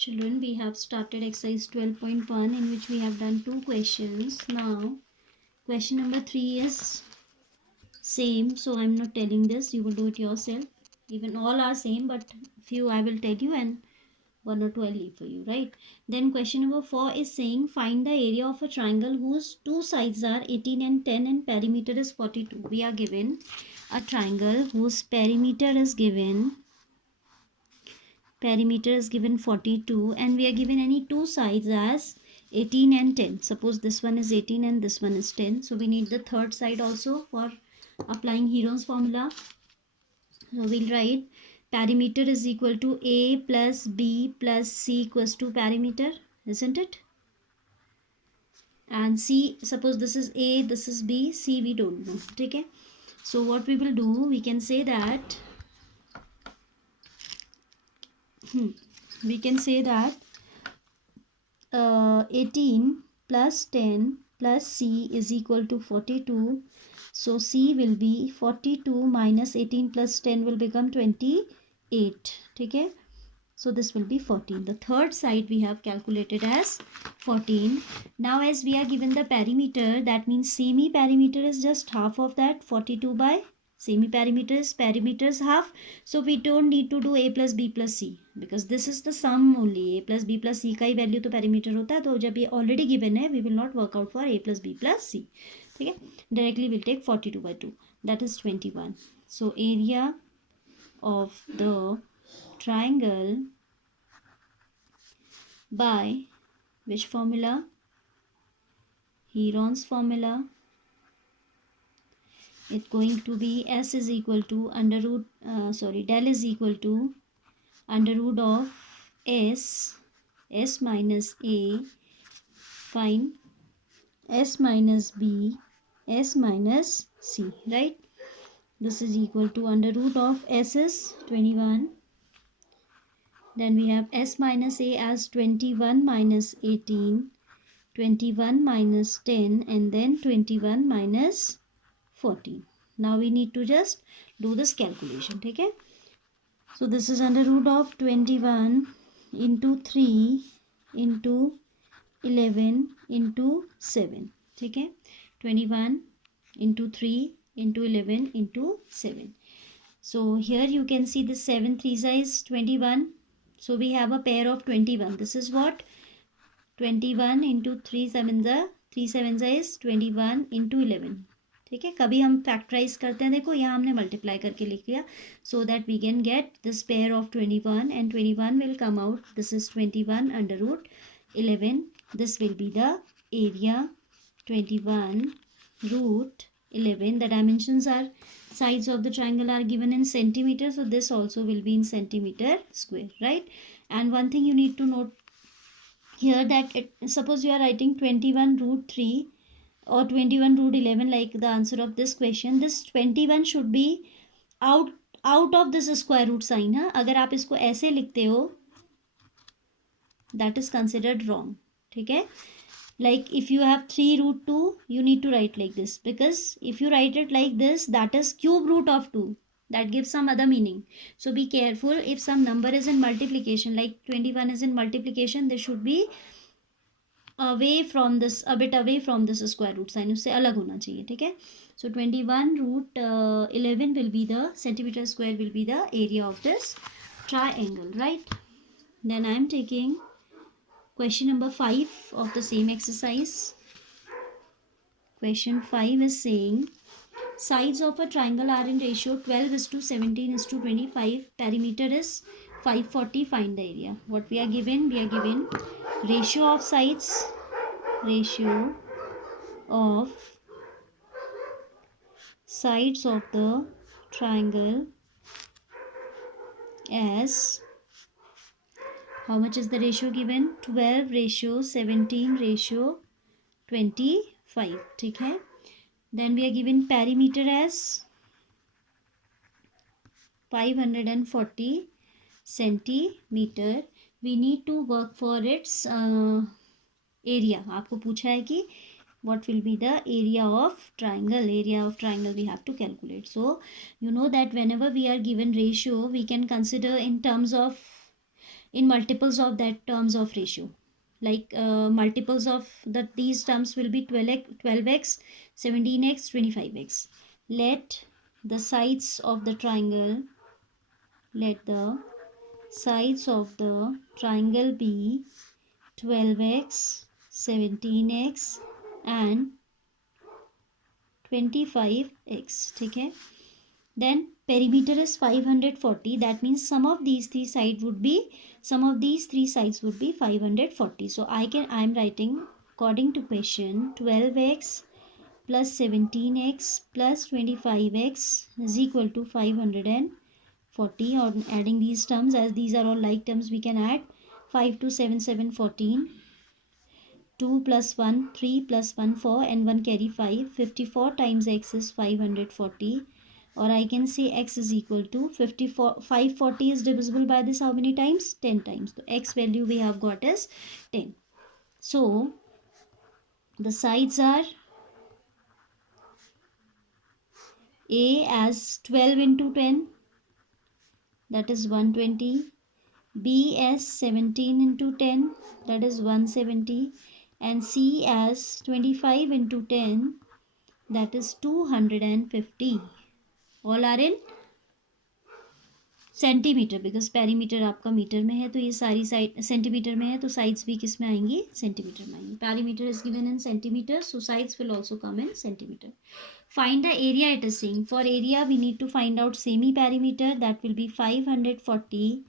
Children, we have started exercise 12.1 in which we have done two questions. Now, question number 3 is same, so I'm not telling this. You will do it yourself. Even all are same, but few I will tell you and one or two I'll leave for you, right? Then question number 4 is saying find the area of a triangle whose two sides are 18 and 10 and perimeter is 42. We are given a triangle whose perimeter is given 42 and we are given any two sides as 18 and 10. Suppose this one is 18 and this one is 10. So we need the third side also for applying Heron's formula. So we'll write perimeter is equal to A plus B plus C equals to perimeter, isn't it? And C, suppose this is A, this is B, C we don't know. Okay. So what we will do, we can say that we can say that 18 plus 10 plus C is equal to 42. So C will be 42 minus 18 plus 10 will become 28. Okay. So this will be 14. The third side we have calculated as 14. Now as we are given the perimeter, that means semi-perimeter is just half of that. 42 by semi-perimeter is half. So we don't need to do A plus B plus C because this is the sum only. A plus B plus C का ही value तो perimeter होता है. तो जब ये already given है, we will not work out for A plus B plus C. ठीक है? Directly we'll take 42 by 2. That is 21. So area of the triangle by which formula? Heron's formula. It's going to be S is equal to del is equal to under root of S minus A, fine, S minus B, S minus C, right? This is equal to under root of S is 21. Then we have S minus A as 21 minus 18, 21 minus 10 and then 21 minus 14. Now we need to just do this calculation. Okay? So this is under root of 21 into 3 into 11 into 7. Okay? 21 into 3 into 11 into 7. So here you can see this 7 3 is 21. So we have a pair of 21. This is what? 21 into 3 7 is 21 into 11. ठीक है, कभी हम factorise करते हैं, देखो यहाँ हमने multiply करके लिख लिया, so that we can get this pair of 21 and 21 will come out. This is 21 under root 11. This will be the area 21 root 11. The dimensions are sides of the triangle are given in centimeter, so this also will be in centimeter square, right? And one thing you need to note here that suppose you are writing 21 root 3 or 21 root 11 like the answer of this question, this 21 should be out of this square root sign. हाँ, अगर आप इसको ऐसे लिखते हो that is considered wrong. ठीक है, like if you have 3 root 2 you need to write like this, because if you write it like this that is cube root of 2, that gives some other meaning. So be careful, if some number is in multiplication like 21 is in multiplication, there should be away from this, a bit away from this square root sign, उससे अलग होना चाहिए. ठीक है, so 21 root 11 will be the centimeter square will be the area of this triangle, right? Then I am taking question number 5 of the same exercise. Question 5 is saying sides of a triangle are in ratio 12 is to 17 is to 25. Perimeter is 540. Find the area. What we are given? We are given ratio of sides of the triangle as, how much is the ratio given? 12 ratio 17 ratio 25. ठीक है, then we are given perimeter as 540 centimeter. We need to work for its area. आपको पूछा है कि what will be the area of triangle? Area of triangle we have to calculate. So you know that whenever we are given ratio, we can consider in terms of in multiples of that terms of ratio. Like multiples of these terms will be 12x, 17x, 25x. Let the sides of the triangle, let the sides of the triangle be 12x, 17x and 25x. ठीक है. Then perimeter is 540. That means some of these three sides would be 540. So I am writing according to question 12x plus 17x plus 25x is equal to 540. Or adding these terms, as these are all like terms, we can add 5 to 7, 7, 14. 2 plus 1, 3 plus 1, 4 and 1 carry 5. 54 times x is 540. Or I can say x is equal to 54. 540 is divisible by this how many times? 10 times. So x value we have got is 10. So the sides are A as 12 into 10, that is 120. B as 17 into 10, that is 170. And C as 25 into 10, that is 250. All are in centimetre, because perimeter आपका metre में है, तो ये सारी side centimetre में है, तो sides भी किस में आएंगी? सेंटीमीटर में आएंगी. Perimeter is given in centimetre, so sides will also come in centimetre. Find the area it is saying. For area we need to find out semi perimeter, that will be 540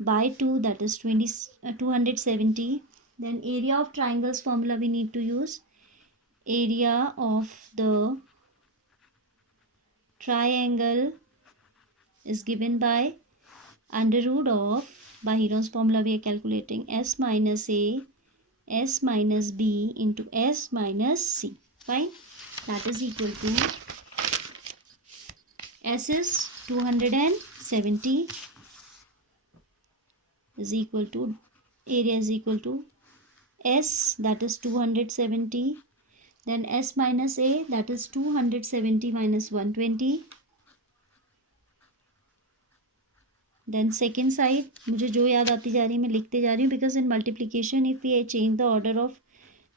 by 2, that is 270. Then area of triangles formula we need to use. Area of the triangle is given by under root of, by Heron's formula we are calculating, s minus a s minus b into s minus c. Fine. That is equal to, s is 270 is equal to, area is equal to s, that is 270. Then s minus a, that is 270 minus 120. Then second side मुझे जो याद आती जा रही है मैं लिखते जा रही हूँ, because in multiplication if we change the order of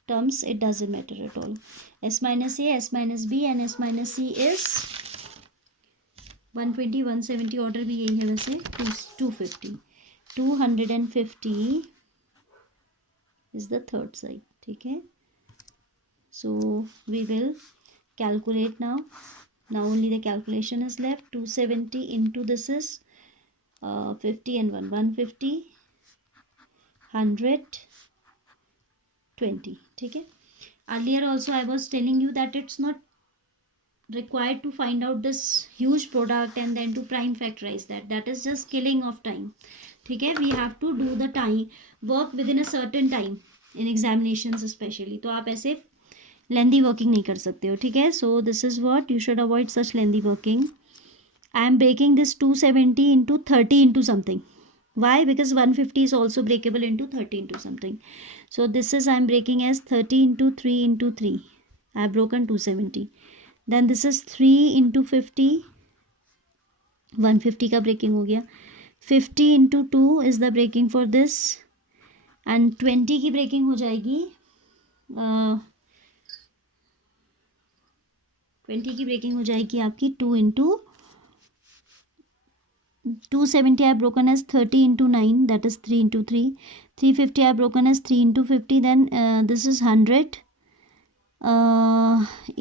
terms it doesn't matter at all. S minus A, S minus B and S minus C is 120, 170. Order भी यही है वैसे. 250. 250 इज द थर्ड साइड. ठीक है. So we will calculate now. Now only the calculation is left. 270 into this is 50 and 150, 120. ठीक है. Earlier also I was telling you that it's not required to find out this huge product and then to prime factorize that. That is just killing of time. ठीक है. We have to do the time work within a certain time in examinations especially. तो आप ऐसे lengthy working नहीं कर सकते हो. ठीक है. So this is what you should avoid, such lengthy working. I am breaking this 270 into 30 into something. Why? Because 150 is also breakable into 30 into something. So this is I am breaking as 30 into 3 into 3. I have broken 270. Then this is 3 into 50. 150 का breaking हो गया. 50 into 2 is the breaking for this. And 20 की breaking हो जाएगी. 20 की breaking हो जाएगी आपकी 2 into 270 I have broken as 30 into 9, that is 3 into 3. 350 I have broken as 3 into 50. Then this is 100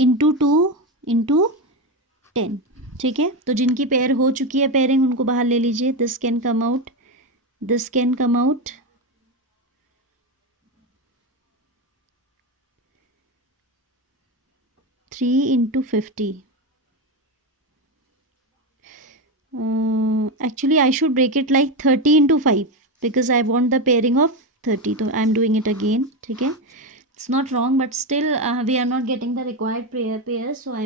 into 2 into 10. ठीक है. तो जिनकी पेयर हो चुकी है पेयरिंग उनको बाहर ले लीजिए. This can come out, this can come out. Three into 50. Actually I should break it like 30 into 5 because I want the pairing of 30. So I am doing it again. ठीक है. It's not wrong, but still we are not getting the required pair, so I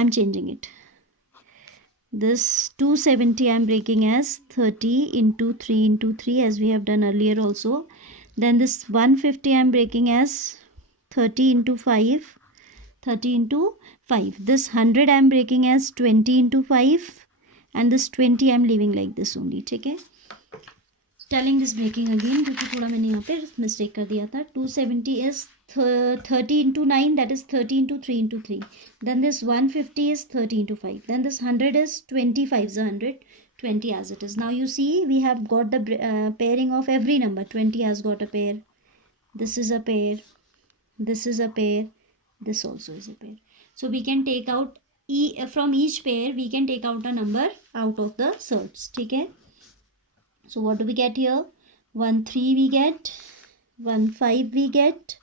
am changing it. This 270 I am breaking as 30 into 3 into 3 as we have done earlier also. Then this 150 I am breaking as 30 into 5. 30 into 5. This 100 I am breaking as 20 into 5 and this 20 I am leaving like this only. ठीक है. Telling this breaking again, क्योंकि थोड़ा मैंने यहाँ पे mistake कर दिया था. 270 is 30 into 9, that is 30 into 3 into 3. Then this 150 is 30 into 5. Then this 100 is 25 is 100, 20 as it is. Now you see we have got the pairing of every number. 20 has got a pair. This is a pair. This is a pair. This also is a pair. So we can take out from each pair we can take out a number out of the surds. ठीक है. So what do we get here? 1 3 we get, 1 5 we get,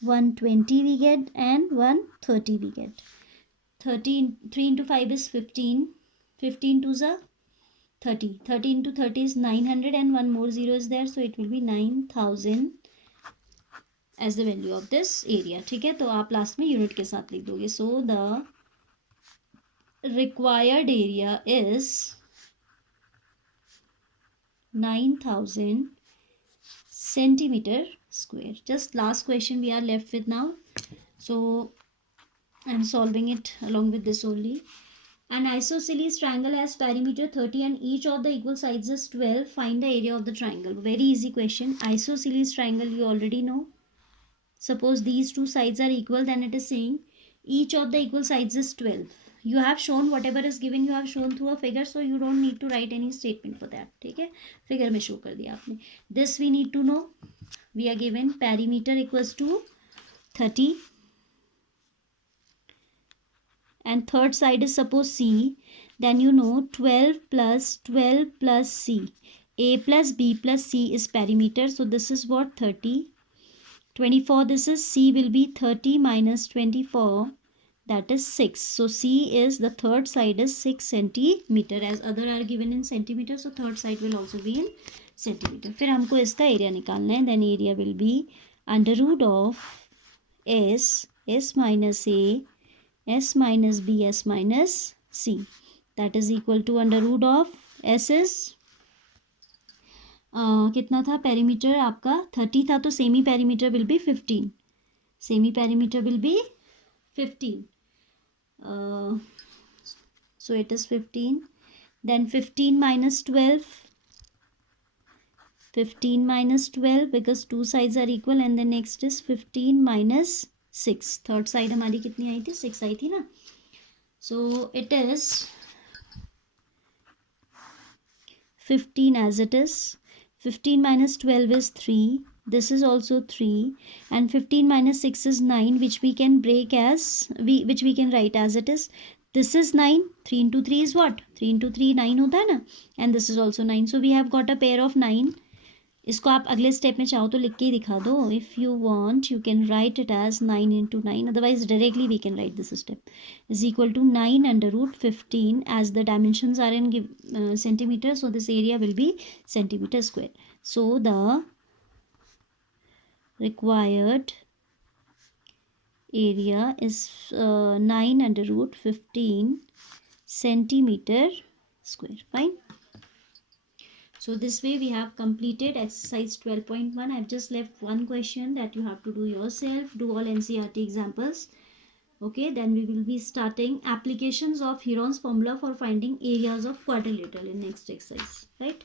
120 we get, and 130 we get. 13 3 into 5 is 15. 15 to the 30. 30 into 30 is 900, and one more zero is there, so it will be 9000 as the value of this area. ठीक है. तो आप last में unit के साथ लिख दोगे. So the required area is 9000 centimeter square. Just last question we are left with now. So I am solving it along with this only. An isosceles triangle has perimeter 30 and each of the equal sides is 12. Find the area of the triangle. Very easy question. Isosceles triangle you already know. Suppose these two sides are equal, then it is saying each of the equal sides is 12. You have shown whatever is given, you have shown through a figure, so you don't need to write any statement for that. ठीक है, figure में show कर दिया आपने. This we need to know. We are given perimeter equals to 30 and third side is suppose C. Then you know 12 plus 12 plus C. A plus B plus C is perimeter. So this is what 30. 24, this is C will be 30 minus 24, that is 6. So C is, the third side is 6 centimeter, as other are given in centimeter, so third side will also be in centimeter. फिर हमको इसका area निकालना है. Then area will be under root of S minus A, S minus B, S minus C. That is equal to under root of S is कितना था perimeter आपका 30 था, तो semi perimeter will be 15. Semi perimeter will be 15. So it is 15. Then 15 minus 12. 15 minus 12 because two sides are equal, and the next is 15 minus 6. Third side हमारी कितनी आई थी? 6 आई थी ना. So it is 15 as it is. 15 minus 12 is 3. This is also 3. And 15 minus 6 is 9, which we can break as, which we can write as it is. This is 9. 3 into 3 is what? 3 into 3 9 होता है ना. And this is also 9. So we have got a pair of 9. इसको आप अगले step में चाहो तो लिख के ही दिखा दो. If you want you can write it as 9 into 9. Otherwise directly we can write this step is equal to 9 under root 15 as the dimensions are in centimeter. So this area will be centimeter square. So the required area is 9 under root 15 centimeter square. Fine. So this way we have completed exercise 12.1. I have just left one question that you have to do yourself. Do all NCERT examples. Okay, then we will be starting applications of Heron's formula for finding areas of quadrilateral in next exercise. Right.